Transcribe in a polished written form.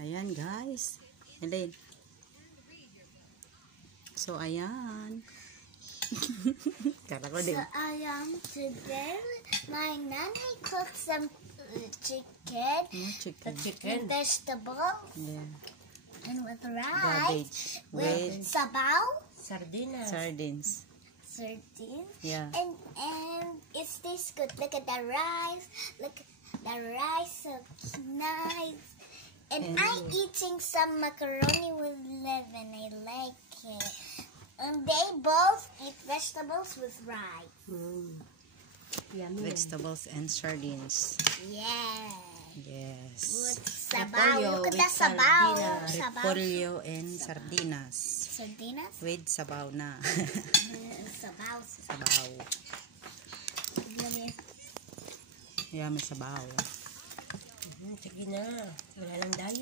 Ayan guys. Elaine. So ayan. Kala ko din. So today my nanny cooked some chicken. Chicken. With vegetable. Yeah. And with rice. Cabbage. With sabaw. Sardines. Yeah. And it tastes good. Look at the rice. Look at the rice, so nice. And I'm eating some macaroni with leaven. I like it. And they both eat vegetables with rice. Yummy. Vegetables and sardines. Yeah. Yes. With sabaw. Repolyo Look at with the sabaw. sardinas. Sabaw. Repolyo and sardinas. Sardinas? With sabaw na. Sabaw. Sabaw. Yeah, may sabaw. Sige na. Wala lang dayo.